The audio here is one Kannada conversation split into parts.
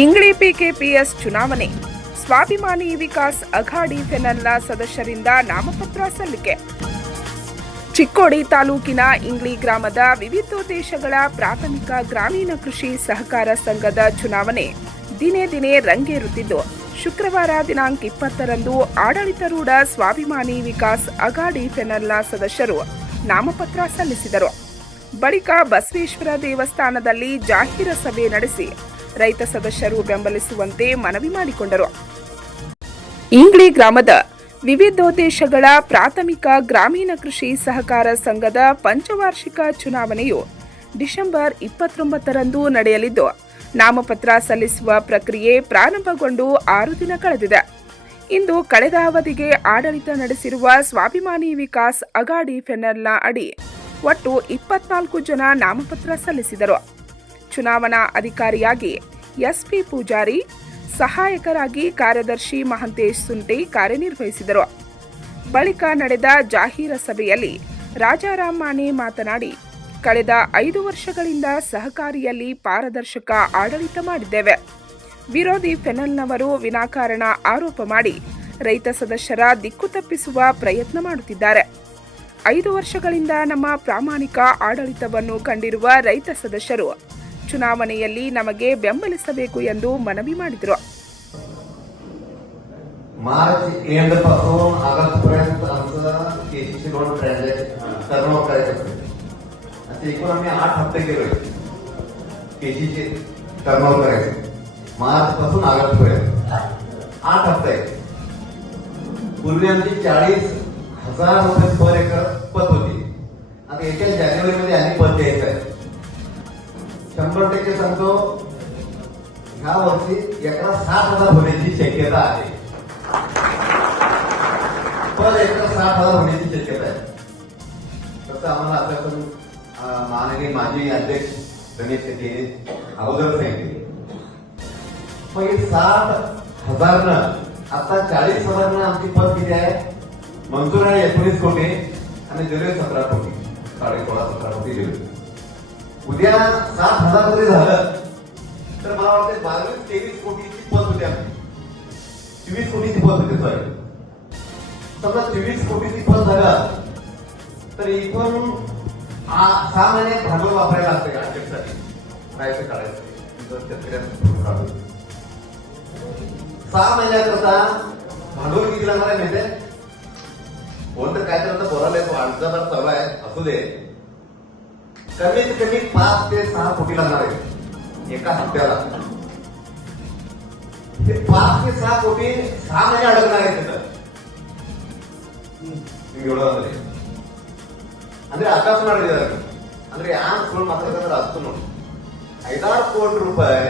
ಇಂಗ್ಳಿ ಪಿಕೆಪಿಎಸ್ ಚುನಾವಣೆ. ಸ್ವಾಭಿಮಾನಿ ವಿಕಾಸ್ ಅಘಾಡಿ ಫೆನಲ್ನ ಸದಸ್ಯರಿಂದ ನಾಮಪತ್ರ ಸಲ್ಲಿಕೆ. ಚಿಕ್ಕೋಡಿ ತಾಲೂಕಿನ ಇಂಗ್ಲಿ ಗ್ರಾಮದ ವಿವಿಧೋದ್ದೇಶಗಳ ಪ್ರಾಥಮಿಕ ಗ್ರಾಮೀಣ ಕೃಷಿ ಸಹಕಾರ ಸಂಘದ ಚುನಾವಣೆ. ದಿನೇ ದಿನೇ ರಂಗೇರುತ್ತಿದ್ದು. ಶುಕ್ರವಾರ ದಿನಾಂಕ ಇಪ್ಪತ್ತರಂದು ಆಡಳಿತಾರೂಢ ಸ್ವಾಭಿಮಾನಿ ವಿಕಾಸ್ ಅಗಾಡಿ ಫೆನಲ್ನ ಸದಸ್ಯರು ನಾಮಪತ್ರ ಸಲ್ಲಿಸಿದರು. ಬಳಿಕ ಬಸವೇಶ್ವರ ದೇವಸ್ಥಾನದಲ್ಲಿ ಜಾಹೀರ ಸಭೆ ನಡೆಸಿ ರೈತ ಸದಸ್ಯರು ಬೆಂಬಲಿಸುವಂತೆ ಮನವಿ ಮಾಡಿಕೊಂಡರು. ಇಂಗ್ಳಿ ಗ್ರಾಮದ ವಿವಿಧೋದ್ದೇಶಗಳ ಪ್ರಾಥಮಿಕ ಗ್ರಾಮೀಣ ಕೃಷಿ ಸಹಕಾರ ಸಂಘದ ಪಂಚವಾರ್ಷಿಕ ಚುನಾವಣೆಯು ಡಿಸೆಂಬರ್ ಇಪ್ಪತ್ತೊಂಬತ್ತರಂದು ನಡೆಯಲಿದ್ದು, ನಾಮಪತ್ರ ಸಲ್ಲಿಸುವ ಪ್ರಕ್ರಿಯೆ ಪ್ರಾರಂಭಗೊಂಡು ಆರು ದಿನ ಕಳೆದಿದೆ. ಇಂದು ಕಳೆದ ಅವಧಿಗೆ ಆಡಳಿತ ನಡೆಸಿರುವ ಸ್ವಾಭಿಮಾನಿ ವಿಕಾಸ್ ಅಗಾಡಿ ಫೆನರ್ನ ಅಡಿ ಒಟ್ಟು ಇಪ್ಪತ್ನಾಲ್ಕು ಜನ ನಾಮಪತ್ರ ಸಲ್ಲಿಸಿದರು. ಚುನಾವಣಾ ಅಧಿಕಾರಿಯಾಗಿ ಎಸ್ಪಿ ಪೂಜಾರಿ, ಸಹಾಯಕರಾಗಿ ಕಾರ್ಯದರ್ಶಿ ಮಹಂತೇಶ್ ಸುಂಟಿ ಕಾರ್ಯನಿರ್ವಹಿಸಿದರು. ಬಳಿಕ ನಡೆದ ಜಾಹೀರ ಸಭೆಯಲ್ಲಿ ರಾಜಾರಾಮ್ ಮಾನೆ ಮಾತನಾಡಿ, ಕಳೆದ ಐದು ವರ್ಷಗಳಿಂದ ಸಹಕಾರಿಯಲ್ಲಿ ಪಾರದರ್ಶಕ ಆಡಳಿತ ಮಾಡಿದ್ದೇವೆ. ವಿರೋಧಿ ಫೆನಲ್ನವರು ವಿನಾಕಾರಣ ಆರೋಪ ಮಾಡಿ ರೈತ ಸದಸ್ಯರ ದಿಕ್ಕು ತಪ್ಪಿಸುವ ಪ್ರಯತ್ನ ಮಾಡುತ್ತಿದ್ದಾರೆ. ಐದು ವರ್ಷಗಳಿಂದ ನಮ್ಮ ಪ್ರಾಮಾಣಿಕ ಆಡಳಿತವನ್ನು ಕಂಡಿರುವ ರೈತ ಸದಸ್ಯರು ಚುನಾವಣೆಯಲ್ಲಿ ನಮಗೆ ಬೆಂಬಲಿಸಬೇಕು ಎಂದು ಮನವಿ ಮಾಡಿದರು मार्च एंड पासून ऑगस्ट पर्यंत आमचं केसीची लोन ट्रान्झॅक्शन टर्नओव्हर करायचं असते असे एकूण आम्ही आठ हप्ते केलोय केसीचे टर्नओव्हर करायचे मार्च पासून ऑगस्ट पर्यंत आठ हप्ते पूर्वी आमची चाळीस हजार रुपये पर एकर पत होती आता येत्या जानेवारीमध्ये आणि पत द्यायचं आहे शंभर टक्के सांगतो ह्या वर्षी एकरा सात हजार होण्याची शक्यता आहे. पर एकरा साठ हजार होण्याची शक्यता आहे. तसं आम्हाला आता अं, माननीय माजी अध्यक्ष गणेश शेट्टी यांनी अगोदर सांगितले. मग हे साठ हजारनं आता चाळीस हजारनं आमची पद किती आहे? मंजूर आहे एकोणीस कोटी आणि दिले सतरा कोटी. साडे सोळा सतरा कोटी दिले उद्या सात हजार जरी झालं तर मला वाटतं बावीस तेवीस कोटीची पद होती आपली. चोवीस कोटीची पद होते सॉरी समजा चोवीस कोटीची पद झालं तर एकूण आ- सहा महिने भांडवल वापरायला लागते अध्यक्षसाठी राहायचं काढायचं. जर काढून. सहा महिन्याकरता भांडवल किती लागणार आहे माहिती कोण तर काय तर बोलायला येतो अडचण चालू आहे असू दे. कमीत कमी पाच ते सहा कोटी लागणार आहे एका हप्त्याला हे पाच ते सहा कोटी सहा महिने अडकणार आहे तिथं ನಿಮ್ಗೆ ಹೇಳೋದಂದ್ರೆ ಅಂದ್ರೆ ಅಕಸ್ ಮಾಡಿದ್ದಾರೆ ಅಂದ್ರೆ ಯಾರು ಸುಳ್ಳು ಮಾತಾಡ್ತಾರೆ ಅಷ್ಟು ನೋಡಿ ಐದಾರು ಕೋಟಿ ರೂಪಾಯಿ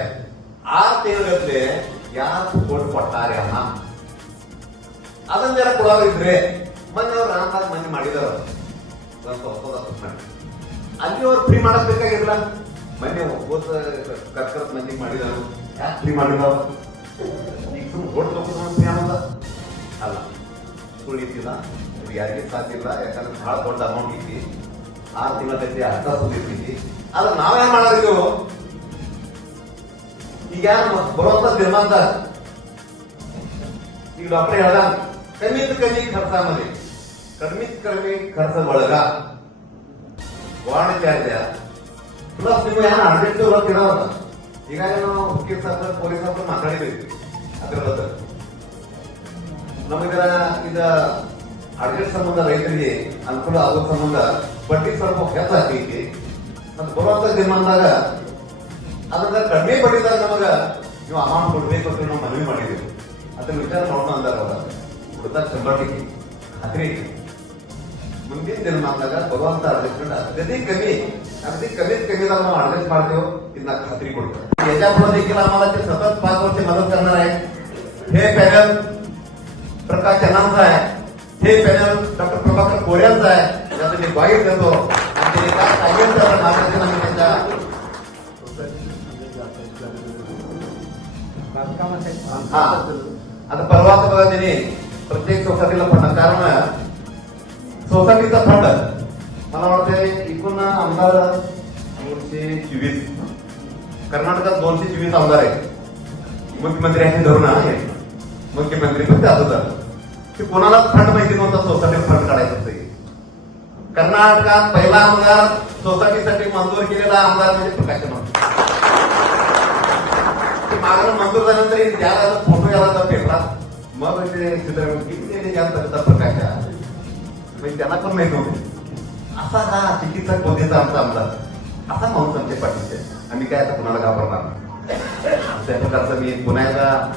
ಆರು ತಿಂಗಳಲ್ಲಿ ಯಾರು ಕೋಟಿ ಕೊಟ್ಟಾರೆ ಅನ್ನ ಅದನ್ನ ಜರ ಕೊಡೋರಿದ್ರೆ ಮೊನ್ನೆ ಅವ್ರು ರಾಮದಾಸ್ ಮನೆ ಮಾಡಿದಾರ ಅಲ್ಲಿ ಅವ್ರು ಫ್ರೀ ಮಾಡೋದ್ ಬೇಕಾಗಿಲ್ಲ ಮೊನ್ನೆ ಕರ್ಕರ ಕರ್ಕರ್ ಮಂದಿಗೆ ಮಾಡಿದಾರು. ಯಾಕೆ ಫ್ರೀ ಮಾಡಿದ ಈಗ ಸುಮ್ಮನೆ ಹೊಡ್ ಫ್ರೀ ಅನ್ನೋದ ಅಲ್ಲ. ಸುಳಿತಿಲ್ಲ ಯಾರಿಗೆ ಸಾಧ್ಯ ಇಲ್ಲ. ಯಾಕಂದ್ರೆ ಬಹಳ ದೊಡ್ಡ ಅಮೌಂಟ್ ಇತ್ತು ಆರು ತಿಂಗಳ ಕಟ್ಟಿ ಅರ್ಥ ಸುದ್ದಿರ್ತೀವಿ ಅಲ್ಲ, ನಾವೇನ್ ಮಾಡೋದು ಈಗ ಬರುವಂತ ನಿರ್ಬಂಧ ಈಗ ಡಾಕ್ಟರ್ ಹೇಳ್ದ ಕಮ್ಮಿಂದ ಕಮ್ಮಿ ಖರ್ಚ ಮನೆ ಕಡಿಮೆ ಕಡಿಮೆ ಖರ್ಚ ಒಳಗ ವಾರ್ಡ್ ಚಾರ್ಜ್ ಪ್ಲಸ್ ನೀವು ಏನೋ ಅರ್ಜೆಂಟ್ ರೊಕ್ಕ ಇರೋದ ಈಗಾಗಲೇ ನಾವು ವಕೀಲ್ ಸಾಹೇಬ್ರ ಪೊಲೀಸ್ ಸಾಹೇಬ್ರ ಮಾತಾಡಿದ್ವಿ ಅದ್ರ ಬಗ್ಗೆ ನಮಗ ಈಗ ಅರ್ಜೆಂಟ್ ಸಂಬಂಧ ರೈತರಿಗೆ ಅನುಕೂಲ ಆಗೋ ಸಂಬಂಧ ಬಡ್ಡಿ ಸ್ವಲ್ಪ ಹೆಚ್ಚಾಗೈತಿ ಮತ್ತೆ ಬರುವಂತ ದಿನಮಾನದಾಗ ಅದ್ರ ಕಡಿಮೆ ಬಡ್ಡಿದಾಗ ನಮಗ ನೀವು ಅಮೌಂಟ್ ಕೊಡ್ಬೇಕು ಅಂತ ನಾವು ಮನವಿ ಮಾಡಿದ್ವಿ ಅದನ್ನ ವಿಚಾರ ಮಾಡೋಣ ಅಂದಾರ ಅವ್ರ. ಟಕ್ಕೆ ಐತಿ ಮುಂದಿನ ದಿನಮಾನದಾಗ ಬರುವಂತ ಅಡ್ಜಸ್ಟ್ಮೆಂಟ್ ಅತ್ಯತಿ ಕमी अगदी कमीत कमी जाऊन अडजस्ट मारतो की खात्री करतो याच्यापुढे देखील आम्हाला ते सतत पाच वर्ष मदत करणार आहे. हे पॅनल प्रकाश चनांचं आहे. हे पॅनल डॉक्टर प्रभाकर कोऱ्यांचं आहे. याचं मी ग्वाही देतो आणि मार्गदर्शन आम्ही त्यांच्या हा. आता परवाच बघा त्यांनी प्रत्येक चौकातील कारण सोसायटीचा फंड. मला वाटतं एकूण आमदार दोनशे चोवीस. कर्नाटकात दोनशे चोवीस आमदार आहेत. मुख्यमंत्र्यांनी धरून आहे मुख्यमंत्री पण त्यात झालं की कोणालाच फंड माहिती नव्हता सोसायटी फंड काढायचं ते कर्नाटकात पहिला आमदार सोसायटीसाठी मंजूर केलेला आमदार म्हणजे प्रकाश मागणं मंजूर झाल्यानंतर हे द्यायला फोटो यायला पेपरात. मग ते चित्रपट किती जास्त प्रकाश आहे. म्हणजे त्यांना पण माहीत नव्हतं. असा हा चिकित्सक पद्धतीचा आमचा आमदार. असा माणूस आमच्या पाठीचे. आम्ही काय आता कुणाला घाबरणार. त्या प्रकारचं मी पुन्हा एकदा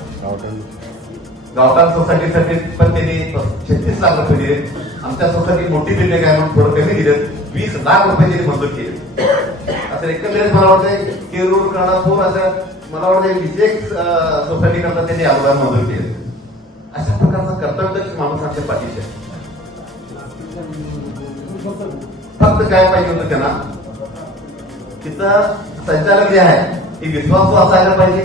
गावठाण सोसायटीसाठी पण त्यांनी छत्तीस लाख रुपये दिले. आमच्या सोसायटी मोठी बिल्डिंग आहे म्हणून थोडं कमी दिले. वीस लाख रुपये त्यांनी मंजूर केले. असं एकंदरीत मला वाटतं केरूर काळापूर असं मला वाटतं एक सोसायटी करता त्यांनी अगोदर मंजूर केले. अशा प्रकारचा कर्तव्यदक्ष माणूस आमच्या पाठीचे. आहे. फक्त काय पाहिजे होतं त्यांना? तिथं संचालक जे आहे ते विश्वासू असायला पाहिजे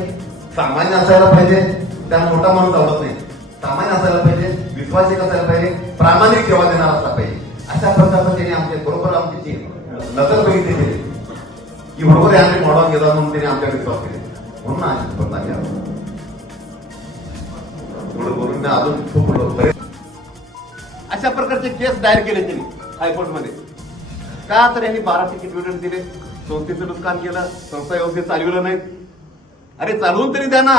सामान्य असायला पाहिजे त्याला मोठा माणूस आवडत नाही. सामान्य असायला पाहिजे विश्वासिक असायला पाहिजे प्रामाणिक सेवा देणार असला पाहिजे. अशा प्रकारचं त्यांनी आमच्या बरोबर आमची ती नजर बघितली गेली की बरोबर आहे आम्ही मॉडॉन घेतात म्हणून त्यांनी आमच्या विश्वास केले. म्हणून आज स्पर्धा आम्ही आलो. बोलून अजून खूप अशा प्रकारचे केस दायर केले त्यांनी हायकोर्टमध्ये. का तर यांनी बारा तिकीट वितरण दिले संस्थेचं नुकसान केलं संस्था व्यवस्थित चालविलं नाही अरे चालवून तरी द्या ना.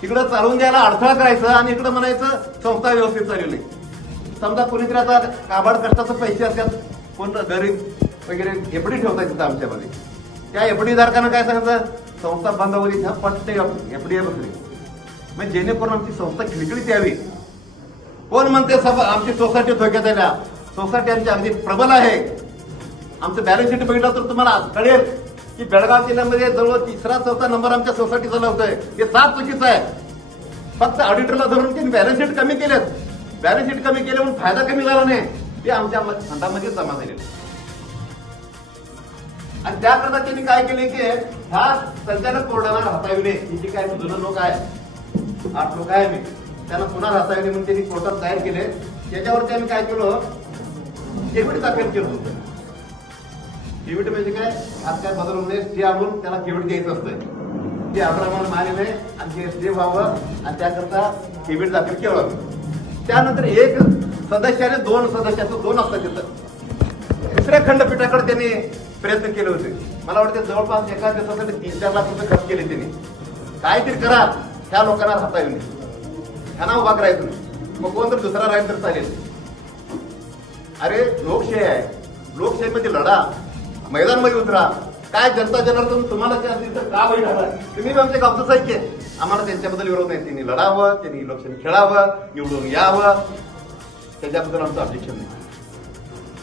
तिकडं चालवून द्यायला अडथळा करायचा आणि इकडं म्हणायचं संस्था व्यवस्थित चालवली. समजा कोणीतरी आता काबाड कष्टाचं पैसे असतात कोण गरीब वगैरे एफडी ठेवता तिथं आमच्यामध्ये. त्या एफडी धारकांना काय सांगायचं संस्था बंद होईल ह्या पट्टे एफडी बसली. म्हणजे जेणेकरून आमची संस्था खिळखिळीत यावी. कोण म्हणते सभा? आमची सोसायटी धोक्यात आल्या सोसायटी आमची अगदी प्रबल आहे. आमचं बॅलन्स शीट बघितलं तर तुम्हाला कळेल की बेळगाव जिल्ह्यामध्ये जवळ तिसरा चौथा नंबर आमच्या सोसायटीचा लावतोय हे सात चुकीचं आहे. फक्त ऑडिटरला धरून की बॅलन्स शीट कमी केलेत. बॅलन्स शीट कमी केले म्हणून फायदा कमी झाला नाही. ते आमच्या फंडामध्ये जमा झालेलं आणि त्याकरता त्यांनी काय केले की ह्या संचालक कोर्टाला हाताविले. ही जी काय जुनं लोक आहे आठ लोक आहे मी. त्यांना पुन्हा हाताविले म्हणून त्यांनी कोर्टात जाहीर केले. त्याच्यावरती आम्ही काय केलं? डेबिट म्हणजे म्हणजे दाखल केलं होतं. डेबिट म्हणजे काय? आज काय बदल होते स्टे आणून त्याला डेबिट द्यायचं असतं ते अप्रमाण मानले आणि ते स्टे व्हावं आणि त्याकरता डेबिट दाखल केलं त्यानंतर एक सदस्याने दोन सदस्याचं दोन असतात तिथं. दुसऱ्या खंडपीठाकडे त्यांनी प्रयत्न केले होते. मला वाटतं जवळपास एका दिवसासाठी तीन चार लाख रुपये खर्च केले त्यांनी. काहीतरी करा. ह्या लोकांना राहता येऊ नये ह्यांना उभा करायचं नाही. मग कोण तर दुसरा राहील तर चालेल. अरे लोकशाही आहे. लोकशाहीमध्ये लढा. मैदानमध्ये उतरा. काय जनता जनार्दन तुम्हाला ते असेल तर का बैठा तुम्ही आमचे आमच्या गावचं साहित्य आम्हाला त्यांच्याबद्दल विरोध नाही. त्यांनी लढावं त्यांनी इलेक्शन खेळावं निवडून यावं. त्याच्याबद्दल आमचं ऑब्जेक्शन नाही.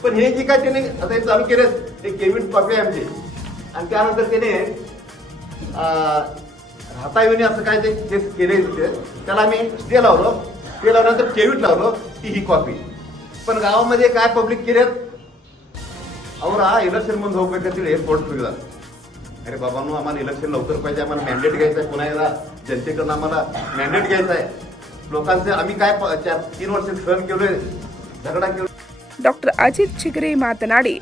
पण हे जे काय त्याने आता हे चालू केले ते केविन कॉपी आहे आमचे. आणि त्यानंतर त्याने राहता येऊन असं काय ते केस केले होते त्याला आम्ही स्टे लावलो स्टे लावल्यानंतर केविट लावलो ती ही कॉपी पण गावामध्ये काय पब्लिक केलेत अहो हा इलेक्शन म्हणून होऊ पाहिजे हे पोट सुविधा अरे बाबांनो आम्हाला इलेक्शन लवकर पाहिजे आम्हाला मॅन्डेट घ्यायचं आहे पुन्हा एकदा जनतेकडनं आम्हाला मॅन्डेट घ्यायचं आहे लोकांचे आम्ही काय प- चार- तीन वर्ष सहन केलोय झगडा केलो ಡಾಕ್ಟರ್ ಅಜಿತ್ ಚಿಗರೆ ಮಾತನಾಡಿ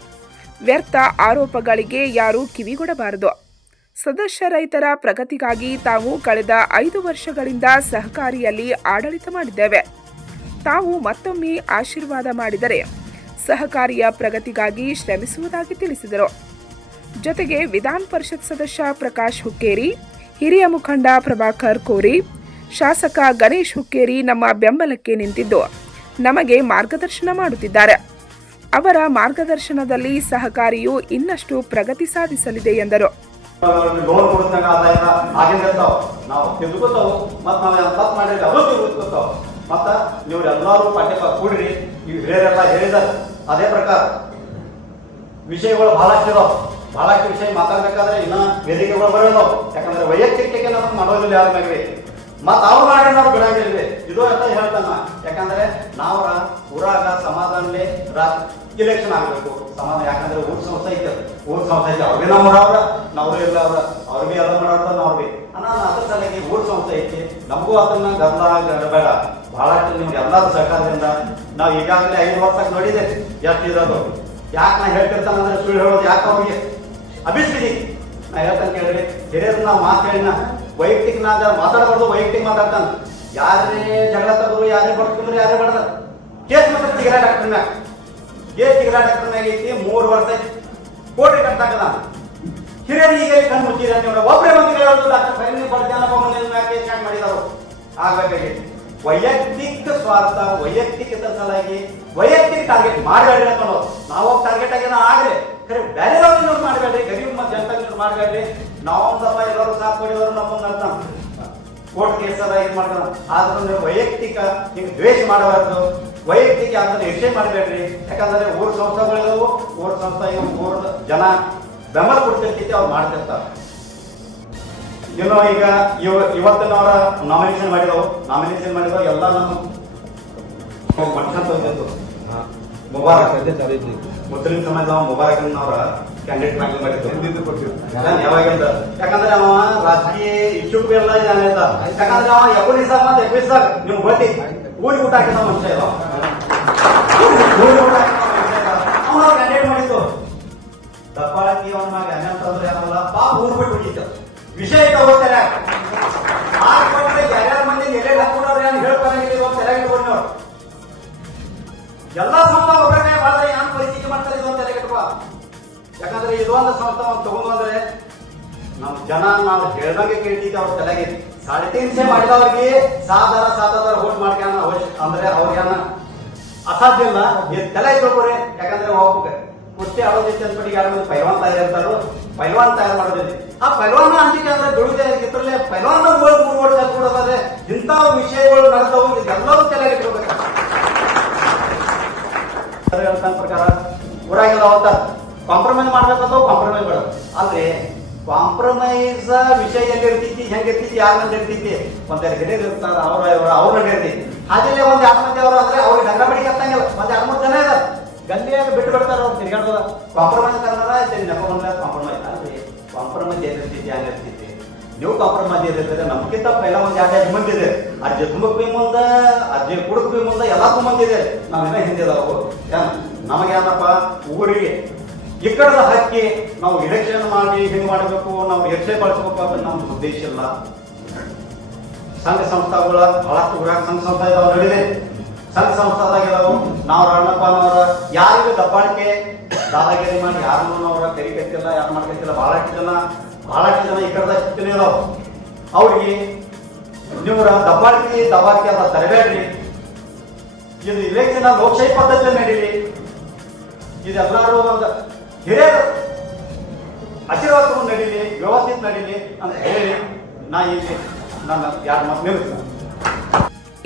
ವ್ಯರ್ಥ ಆರೋಪಗಳಿಗೆ ಯಾರೂ ಕಿವಿಗೊಡಬಾರದು ಸದಸ್ಯ ರೈತರ ಪ್ರಗತಿಗಾಗಿ ತಾವು ಕಳೆದ ಐದು ವರ್ಷಗಳಿಂದ ಸಹಕಾರಿಯಲ್ಲಿ ಆಡಳಿತ ಮಾಡಿದ್ದೇವೆ. ತಾವು ಮತ್ತೊಮ್ಮೆ ಆಶೀರ್ವಾದ ಮಾಡಿದರೆ ಸಹಕಾರಿಯ ಪ್ರಗತಿಗಾಗಿ ಶ್ರಮಿಸುವುದಾಗಿ ತಿಳಿಸಿದರು. ಜೊತೆಗೆ ವಿಧಾನ ಪರಿಷತ್ ಸದಸ್ಯ ಪ್ರಕಾಶ್ ಹುಕ್ಕೇರಿ, ಹಿರಿಯ ಮುಖಂಡ ಪ್ರಭಾಕರ್ ಕೋರಿ, ಶಾಸಕ ಗಣೇಶ್ ಹುಕ್ಕೇರಿ ನಮ್ಮ ಬೆಂಬಲಕ್ಕೆ ನಿಂತಿದ್ದು ನಮಗೆ ಮಾರ್ಗದರ್ಶನ ಮಾಡುತ್ತಿದ್ದಾರೆ. ಅವರ ಮಾರ್ಗದರ್ಶನದಲ್ಲಿ ಸಹಕಾರಿಯು ಇನ್ನಷ್ಟು ಪ್ರಗತಿ ಸಾಧಿಸಲಿದೆ ಎಂದರು. ಲೋನ್ ಕೊಡ್ತಂಗ ಆದಾಯ ಆಗಿಂದ ಇರ್ತಾವ ನಾವು ತಿಳ್ಕೊತಾವು ಮತ್ ನಾವು ತಪ್ಪು ಮಾಡಿದ್ರೆ ಅವರು ತಿದ್ಕೋತಾವ ಮತ್ತ ನೀವು ಎಲ್ಲಾರು ಪಾಠ್ಯ ಕೂಡ್ರಿ. ನೀವು ಹಿರಿಯರೆಲ್ಲ ಹೇಳಿದ ಅದೇ ಪ್ರಕಾರ ವಿಷಯಗಳು ಬಹಳಷ್ಟು ಇದಾವ. ಬಹಳಷ್ಟು ವಿಷಯ ಮಾತಾಡ್ಬೇಕಾದ್ರೆ ಇನ್ನ ವೇದಿಕೆಗಳು ಬರೋದಾವ್ ಯಾಕಂದ್ರೆ ವೈಯಕ್ತಿಕ ನಮ್ಗೆ ಮಾಡೋದಿಲ್ಲ ಯಾರ ಮಗ್ರಿ ಮತ್ತ ಅವ್ರು ಮಾಡಿ ನಾವು ಬಿಡಂಗಿಲ್ಲ ಇದು ಅಂತ ಹೇಳ್ತಾನ. ಯಾಕಂದ್ರೆ ನಾವ್ರ ಊರಾಗ ಸಮಾಧಾನಲೆ ಇಲೆಕ್ಷನ್ ಆಗಬೇಕು. ಸಮಾಧಾನ ಯಾಕಂದ್ರೆ ಊರ್ ಸಂಸ್ಥೆ ಐತೆ ಊರ್ ಸಂಸ್ಥೆ ಐತೆ. ಅವ್ರಿಗೆ ನಾವು ಮಾಡೋರ ನಾವು ಇಲ್ಲ ಅವ್ರ ಅವ್ರಿಗೆ ಎಲ್ಲ ಮಾಡೋರ ನಾವ್ರಿ ಅನ್ನ ಅದ್ರ ಸಲುವಾಗಿ ಓದ್ ಸಂಸ್ಥೆ ಐತಿ. ನಮಗೂ ಅದನ್ನ ಗದ್ದಲ ಗಡಬೇಡ ಬಹಳಷ್ಟು ನಿಮ್ಗೆ ಎಲ್ಲರೂ ಸಹಕಾರದಿಂದ. ನಾವು ಈಗಾಗಲೇ ಐದು ವರ್ಷಕ್ಕೆ ನೋಡಿದೆ ಎಷ್ಟು ಇರೋದು. ಯಾಕೆ ನಾ ಹೇಳ್ತಿರ್ತಾನಂದ್ರೆ ಸುಳ್ಳು ಹೇಳೋದು ಯಾಕೆ ಅವ್ರಿಗೆ? ಅಭಿಸ್ಬಿಡಿ ನಾ ಹೇಳ್ತಾನೆ ಕೇಳಿದ್ರೆ ಹಿರಿಯರು ನಾವು ಮಾತು ಹೇಳಿನ ವೈಯಕ್ತಿಕ ನಾದ ಮಾತಾಡಬಾರ್ದು, ವೈಯಕ್ತಿಕ ಮಾತಾಡ್ತಾನ. ಯಾರೇ ಜಗಳ ತಗೋರು ಯಾರೇ ಬಡ್ಕೊಂಡ್ರು ಯಾರೇ ಬಡದ ಕೇಸ್ ಮಾತ್ರ ಸಿಗರೇಟ್ ಮ್ಯಾಗ. ಕೇಸ್ ಸಿಗರೇಟ್ ಮ್ಯಾಗ ಐತಿ, ಮೂರು ವರ್ಷ ಕೋಟಿ ಕಟ್ಟಾಗಲ್ಲ. ಹಿರಿಯರಿಗೆ ಕಣ್ಣು ಒಬ್ಬರೇ ಮಂದಿಗೆ ಹೇಳೋದು. ಡಾಕ್ಟರ್ ಫೈನಲ್ ಬರ್ತಾನ ಮ್ಯಾಗ ಕೇಸ್ ಸ್ಟಾರ್ಟ್ ಮಾಡಿದವರು? ಆಗ್ಬೇಕಾಗಿ ವೈಯಕ್ತಿಕ ಸ್ವಾರ್ಥ, ವೈಯಕ್ತಿಕ ಸಲುವಾಗಿ ವೈಯಕ್ತಿಕ ಟಾರ್ಗೆಟ್ ಮಾಡಬೇಡ್ರಿ ಅಂತ ನಾವು ಟಾರ್ಗೆಟ್ ಆಗಿ ಆಗ್ರೆ ಖರೆ ಬೇರೆದವ್ರು ನೀವು ಮಾಡಬೇಡ್ರಿ. ಗರೀಬ್ ಮತ್ತು ಜನತಾ ನೀವು ಮಾಡಬೇಡ್ರಿ ನಾವೊಂದಪ್ಪ ಎಲ್ಲರೂ ಸಾಥ್ ಕೊಡಿದವರು ಅಂತ ಕೋರ್ಟ್ ಕೇಸ್ ಅದ ಇದು ಮಾಡ್ತಾರ? ಆದ್ರೆ ವೈಯಕ್ತಿಕ ನಿಮ್ಗೆ ದ್ವೇಷ ಮಾಡಬಾರ್ದು. ವೈಯಕ್ತಿಕ ಅದನ್ನ ಎಷ್ಟೇ ಮಾಡಬೇಡ್ರಿ. ಯಾಕಂದ್ರೆ ಊರ್ ಸಂಸ್ಥೆಗಳಿಗೂ ಊರ್ ಸಂಸ್ಥೆ ಊರ್ ಜನ ಬೆಂಬಲ ಕೊಡ್ತಿರ್ತೈತಿ ಅವ್ರು ಮಾಡ್ತಿರ್ತಾರೆ. ಇನ್ನು ಈಗ ಇವ ಇವತ್ತಿನವರ ನಾಮಿನೇಷನ್ ಮಾಡಿದವು. ನಾಮಿನೇಷನ್ ಮಾಡಿದವು ಎಲ್ಲ ನಮ್ಮ ಮನುಷ್ಯ ತಂದಿತ್ತು ಮುಬಾರಕ್. ಮುಸ್ಲಿಂ ಸಮಾಜದ ಮುಬಾರಕ್ ಅವರ ಕ್ಯಾಂಡಿಡೇಟ್ ಮಾಡಿ ಮಾಡಿದ್ದು ಯಾವಾಗಿಂದ? ಯಾಕಂದ್ರೆ ಅವ ರಾಜಕೀಯ ಇಚ್ಛುಕ್ ಎಲ್ಲ ಜನ ಇದ್ದ ಯಾಕಂದ್ರೆ ಅವ ಎಪ್ಪತ್ತು ಮತ್ತೆ ನೀವು ಗೊತ್ತಿ ಊರಿಗೆ ಊಟ ಹಾಕಿದ ಮನುಷ್ಯ ಇವ. ಅವನ ಅವನ ಅಂತಂದ್ರೆ ಏನಲ್ಲ ಪಾಪ ಊರ್ ಬಿಟ್ಟಿತ್ತು ವಿಷಯ ತಗೋತಾರೆ ಯಾರ್ಯಾರ ಮಂದಿ ಎಲೆ ಹಾಕೊಂಡವ್ರು ಏನು ಹೇಳ್ಕೊಳಂಗಿಲ್ಲ ಅಂತ ತಲೆಗೆ ಎಲ್ಲ ಸಂಸ್ಥೆ ಮಾಡಿದ್ರೆ ಏನ್ ಪರಿಸ್ಥಿತಿ ಮಾಡ್ತಾರೆ ಇದು ಅಂತ ತಲೆಗೆ ಇಟ್ಕೋ ಯಾಕಂದ್ರೆ ಇದೊಂದು ಸಂಸ್ಥೆ ಒಂದು ತಗೊಂಡು ಅಂದ್ರೆ ನಮ್ ಜನ ನಾವು ಹೇಳ್ದಂಗೆ ಕೇಳ್ತಿದ್ದೆ ಅವ್ರ ತಲೆಗೆ. ಸಾಡೆ ತೀನ್ಸೆ ಮಾಡಿದವ್ರಿಗೆ ಸಾಧಾರ ಸಾಧಾರ ಓಟ್ ಮಾಡ್ಕೊಂಡ ಅವಶ್ಯ ಅಂದ್ರೆ ಅವ್ರಿಗೇನ ಅಸಾಧ್ಯ ಇಲ್ಲ ತಲೆ ಇಟ್ಕೊಳ್ರಿ ಯಾಕಂದ್ರೆ ಒಬ್ಬ ಕುಸ್ತಿ ಆಡೋದೈತಿ ಅಂದ್ಬಿಟ್ಟು ಯಾರು ಒಂದು ಪೈಲ್ವಾನ್ ತಯಾರು ಇರ್ತಾರೋ ಪೈಲ್ವಾನ್ ತಯಾರು ಮಾಡೋದಿದೆ ಆ ಪೈಲ್ವಾನ್ ಅಂಜಿಕೆ ಅಂದ್ರೆ ದುಡಿದೆ ಇದ್ರಲ್ಲೇ ಪೈಲ್ವಾನ್ ಮೂರು ಕೊಡೋದಾದ್ರೆ ಇಂಥ ವಿಷಯಗಳು ನಡೆದವು, ಇದೆಲ್ಲವೂ ತಲೆಗೆ ಇಟ್ಕೋಬೇಕು ಪ್ರಕಾರ, ಊರಾಗೆಲ್ಲ ಅಂತ ಕಾಂಪ್ರಮೈಸ್ ಮಾಡ್ಬೇಕಂತ ಕಾಂಪ್ರಮೈಸ್ ಬೇಡ. ಆದ್ರೆ ಕಾಂಪ್ರಮೈಸ್ ವಿಷಯ ಎಲ್ಲಿರ್ತೈತಿ ಇರ್ತೈತಿ ಯಾರು ಇರ್ತೈತಿ ಒಂದೆರಡು ಹಿರಿಯರು ಇರ್ತಾರ, ಅವ್ರ, ಇವ್ರ, ಅವ್ರ ನಡೆ ಹಾಗೆಲ್ಲೇ ಒಂದು ಎರಡು ಮಂದಿ ಅವರು ಅಂದ್ರೆ ಅವ್ರಿಗೆ ಡಂಗ ಮಡಿ ಕತ್ತಂಗಿಲ್ಲ ಮತ್ತೆ ಎರಡು ಮೂರು ಜನ ಇದಾರೆ ಗಂಡಿಯಾಗಿ ಬಿಟ್ಟು ಬಿಡ್ತಾರ ಅವ್ರು ತಿರ್ಗಾಡ್ಬೋದ? ಕಾಂಪ್ರಮೈಸ್ ಕನ್ನಡ ನೆಪ ಬಂದ ಕಾಂಪ್ರಮೈಸ್. ಅಲ್ರಿ ಕಾಂಪ್ರಮೈಸ್ ಏನಿರ್ತೈತಿ ಹಂಗಿರ್ತೈತಿ ನೀವು ಕಾಂಪ್ರಮೈಸ್ ಏನಿರ್ತದೆ ನಮ್ಗಿಂತ ಪೈಲ ಒಂದು ಎರಡು ಎರಡು ಮಂದಿ ಇದೆ ಅಜ್ಜಿ ತುಂಬಕ್ ಬಿ ಮುಂದ ಅಜ್ಜಿ ಕುಡಕ್ ಬಿ ಮುಂದ ಮಂದಿ ಇದೆ ಹಿಂದೆ ಹಿಂದಿದಾವು ಏನ್? ನಮಗೇನಪ್ಪ ಊರಿಗೆ ಇಕ್ಕಡದ ಹಕ್ಕಿ ನಾವು ಎಲೆಕ್ಷನ್ ಮಾಡಿ ಹಿಂಗೆ ಮಾಡಬೇಕು, ನಾವು ಎಕ್ಸೆ ಬಳಸ್ಬೇಕು ಅಂತ ನಮ್ಮ ಉದ್ದೇಶ ಇಲ್ಲ. ಸಂಘ ಸಂಸ್ಥೆಗಳ ಬಹಳಷ್ಟು ಊರಾಗ ಸಂಘ ಸಂಸ್ಥೆ ನಡಿದೆ ಸಂಘ ಸಂಸ್ಥಾದಾಗಿದಾವು ನಾವು ರಣ್ಣಪ್ಪನವರ ಯಾರಿಗೂ ದಬ್ಬಾಳಿಕೆ, ದಾದಾಗಿರಿ ಮಾಡಿ ಯಾರು ಅವರ ಕರಿ ಕತ್ತಿಲ್ಲ ಯಾರು ಮಾಡ್ಕತ್ತಿಲ್ಲ ಬಹಳಷ್ಟು ಜನ ಬಹಳಷ್ಟು ಜನ ಈ ಕಡೆದ ಇದಾವ ಅವ್ರಿಗೆ ನೀವು ದಬ್ಬಾಳಿಕೆ ದಬ್ಬಾಳಿಕೆ ಅಂತ ತರಬೇಡ್ರಿ ಇದು ಇಲೆಕ್ಷನ್ ಲೋಕಶಾಹಿ ಪದ್ಧತಿ ನಡೀಲಿ. ಇದೆಲ್ಲರೂ ಒಂದು ಹಿರಿಯರು ಆಶೀರ್ವಾದವನ್ನು ನಡೀಲಿ, ವ್ಯವಸ್ಥಿತ ನಡೀಲಿ ಅಂತ ಹೇಳಿ ನಾ ಇಲ್ಲಿ ನನ್ನ ಮಾತು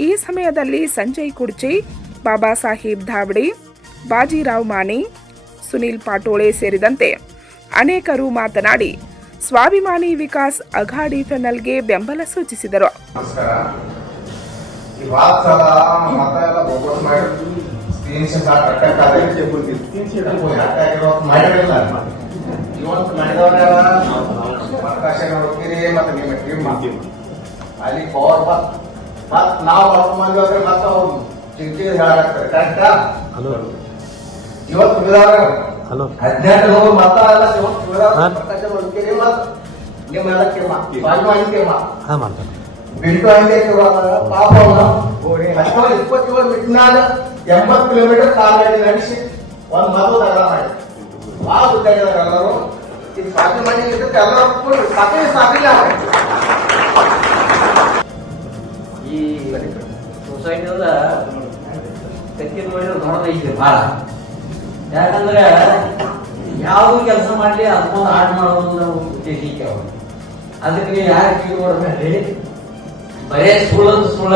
ಈ ಸಮಯದಲ್ಲಿ ಸಂಜಯ್ ಕುಡ್ಚಿ ಬಾಬಾ ಸಾಹೇಬ್ ಧಾವಡಿ ಬಾಜಿರಾವ್ ಮಾನೆ ಸುನೀಲ್ ಪಾಟೋಳೆ ಸೇರಿದಂತೆ ಅನೇಕರು ಮಾತನಾಡಿ ಸ್ವಾಭಿಮಾನಿ ವಿಕಾಸ್ ಅಘಾಡಿ ಫೆನಲ್ಗೆ ಬೆಂಬಲ ಸೂಚಿಸಿದರು. ನಮಸ್ಕಾರ. आणि पवार पाच पाच नाव अपमान वगैरे माझा चिडचिड घ्यावं काय कारण का जीवन सुविधावर हॅलो. अज्ञात लोक माता आला जीवन सुविधावर प्रकाश म्हणून केले मग ने मला केव्हा बाजू आणि केव्हा हा म्हणतात बिंटू आणि केव्हा पाप होणार गोडे हातावर इतपत जीवन मिटणार एंबत किलोमीटर कार गाडी आणि पण मातो जागा नाही पाप उद्या जागा ते साखर म्हणजे त्याला पण साखळी साखळी आहे. ಈ ಸೊಸೈಟಿ ದೊಡ್ಡದೈತಿ ಭಾಳ ಯಾಕಂದ್ರೆ ಯಾವ ಕೆಲಸ ಮಾಡಲಿ ಅದಕ್ಕೊಂದು ಹಾಡ್ ಮಾಡೋದು ಒಂದು ಉದ್ದೇಶ ಐತಿ ಅವ್ರು ಅದಕ್ಕೆ ನೀವು ಯಾರು ಕಿವಿ ಕೊಡ್ಬೇಡ್ರಿ ಬರೇ ಸುಳ್ಳು ಸುಳ್ಳ.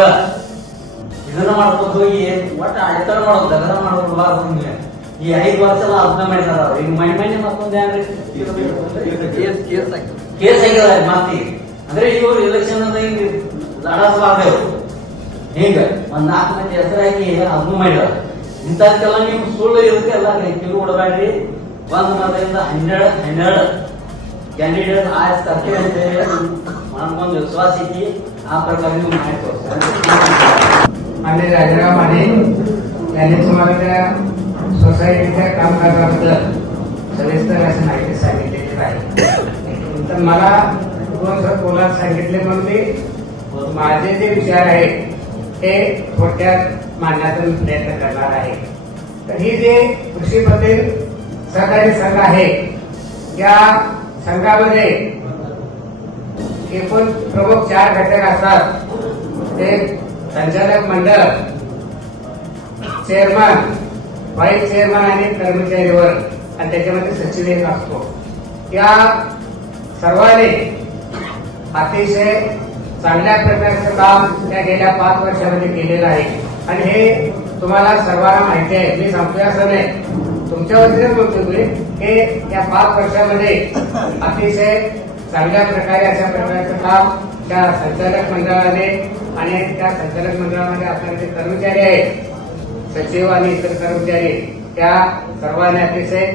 ಇದನ್ನ ಮಾಡ್ಕೊಂಡು ಹೋಗಿ ಒಟ್ಟು ಅಡೆತನ ಮಾಡೋದು ದಗದ ಮಾಡೋದು ಹಿಂಗೆ ಈ ಐದು ವರ್ಷ ಎಲ್ಲ ಅದನ್ನ ಮಾಡಿದಾರ ಅವ್ರು. ಈಗ ಮೈ ಮೈನೆ ಮತ್ತೊಂದು ಏನ್ರಿ ಕೇಸ್ ಆಗ್ಯದ ಮಾತಿ ಅಂದ್ರೆ ಇವರು ಎಲೆಕ್ಷನ್ ಅಂತ ಹಿಂಗ ಲಡಸ್ಬಾರ್ದೇವು ಹಿಂಗ ಒಂದ್ ನಾಲ್ಕು ಮಂದಿ ಹೆಸರಾಗಿ ಅದನ್ನು ಮಾಡ್ಯಾರ ಇಂಥದ್ಕೆಲ್ಲ ನೀವು ಸುಳ್ಳು ಇರುತ್ತೆ ಎಲ್ಲ ಕಿವಿ ಕೊಡಬೇಡ್ರಿ ಒಂದ್ ಮತದಿಂದ ಹನ್ನೆರಡು ಹನ್ನೆರಡು ಕ್ಯಾಂಡಿಡೇಟ್ ಆಯ್ತು ಅಂತ ಹೇಳಿ ನಮ್ಗೊಂದು ವಿಶ್ವಾಸ ಐತಿ ಆ ಪ್ರಕಾರ ನೀವು ಮಾಡಿ ತೋರಿಸ್ತಾರೆ आणि राजीनामाने त्यांनी तुम्हाला सोसायटीच्या कामकाजाबद्दल सविस्तर असं माहिती सांगितलेली आहे तर मला दोन बोलायला सांगितले म्हणून मी माझे जे विचार आहेत ते थोडक्यात मांडण्याचा मी प्रयत्न करणार आहे. तर ही जे कृषी पटेल सहकारी संघ आहे या संघामध्ये एकूण प्रमुख चार घटक असतात. ते संचालक मंडळ चेअरमन व्हाईस चेअरमन आणि कर्मचारीवर आणि त्याच्यामध्ये सचिव एक असतो. या सर्वांनी अतिशय चांगल्या प्रकारचं काम त्या गेल्या पाच वर्षामध्ये केलेलं आहे. आणि हे तुम्हाला सर्वांना माहिती आहे. मी सांगतोय असं नाही. तुमच्या वतीने बोलतो तुम्ही हे या पाच वर्षामध्ये अतिशय चांगल्या प्रकारे अशा प्रकारचं काम त्या संचालक मंडळाने आणि त्या संचालक मंडळामध्ये असणारे जे कर्मचारी आहेत सचिव आणि इतर कर्मचारी त्या सर्वांनी अतिशय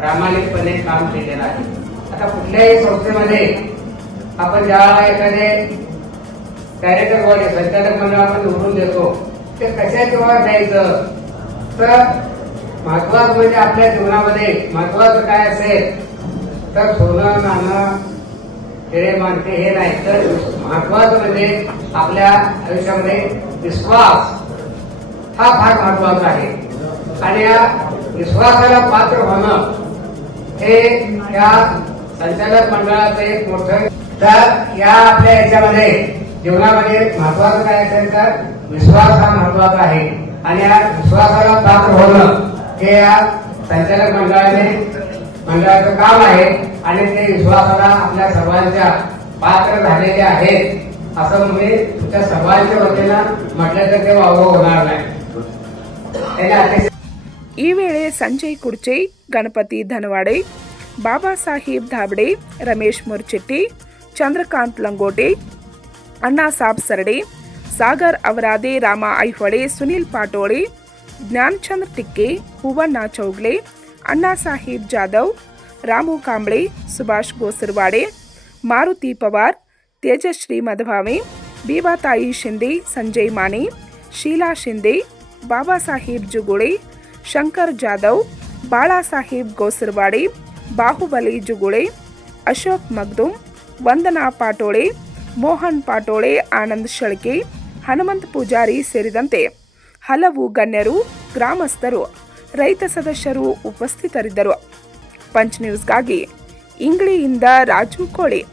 प्रामाणिकपणे काम केलेलं आहे. आता कुठल्याही संस्थेमध्ये आपण ज्या एखादे डायरेक्टर बॉडी संचालक मंडळ आपण देतो. ते कशाच्या वर द्यायचं तर महत्वाचं म्हणजे आपल्या जीवनामध्ये महत्वाचं काय असेल तर सोनं नाणं खेळे मानते हे नाही तर महत्वाचं म्हणजे आपल्या आयुष्यामध्ये विश्वास हा फार महत्त्वाचा आहे. आणि या विश्वासाला पात्र होणं हे या संचालक मंडळाचं एक मोठं तर या आपल्या याच्यामध्ये जीवनामध्ये महत्वाचं काय असेल तर विश्वास हा महत्वाचा आहे आणि या विश्वासाला पात्र होणं हे या संचालक मंडळाने मंडळाचं काम आहे आणि ते विश्वासाला आपल्या सर्वांच्या पात्र झालेले आहेत असं मी तुमच्या सर्वांच्या वतीनं म्हटलं तर ते वावं होणार नाही त्याने अतिशय ಈ ವೇಳೆ ಸಂಜಯ್ ಕುರ್ಚೆ ಗಣಪತಿ ಧನವಾಡೆ ಬಾಬಾ ಸಾಹೇಬ್ ಧಾಬಡೆ ರಮೇಶ್ ಮುರ್ಚಿಟ್ಟಿ ಚಂದ್ರಕಾಂತ್ ಲಂಗೋಟೆ ಅಣ್ಣಾ ಸಾಬ್ ಸರ್ಡೆ, ಸಾಗರ್ ಅವರಾದೆ ರಾಮ ಐಹೊಳೆ, ಸುನಿಲ್ ಪಾಟೋಳೆ, ಜ್ಞಾನಚಂದ್ರ ಟಿಕ್ಕೆ ಹೂವಣ್ಣ ಚೌಗ್ಲೆ, ಅಣ್ಣಾ ಸಾಹೇಬ್ ಜಾಧವ್, ರಾಮು ಕಾಂಬ್ಳೆ, ಸುಭಾಷ್ ಗೋಸರ್ವಾಡೆ ಮಾರುತಿ ಪವಾರ್, ತೇಜಶ್ರೀ ಮಧವಾವೆ ಬೀಬಾತಾಯಿ ಶಿಂದೆ, ಸಂಜಯ್ ಮಾನೆ ಶೀಲಾ ಶಿಂದೆ, ಬಾಬಾ ಸಾಹೇಬ್ ಜುಗುಳೆ, ಶಂಕರ್ ಜಾಧವ್, ಬಾಳಾ ಸಾಹೇಬ್ ಗೋಸರ್ವಾಡೆ, ಬಾಹುಬಲಿ ಜುಗುಳೆ, ಅಶೋಕ್ ಮಗ್ದುಮ್, ವಂದನಾ ಪಾಟೋಳೆ ಮೋಹನ್ ಪಾಟೋಳೆ, ಆನಂದ್ ಶಳ್ಕೆ, ಹನುಮಂತ್ ಪೂಜಾರಿ ಸೇರಿದಂತೆ ಹಲವು ಗಣ್ಯರು, ಗ್ರಾಮಸ್ಥರು, ರೈತ ಸದಸ್ಯರು ಉಪಸ್ಥಿತರಿದ್ದರು. ಪಂಚ್ ನ್ಯೂಸ್ಗಾಗಿ ಇಂಗ್ಳಿಯಿಂದ ರಾಜು ಕೋಳಿ.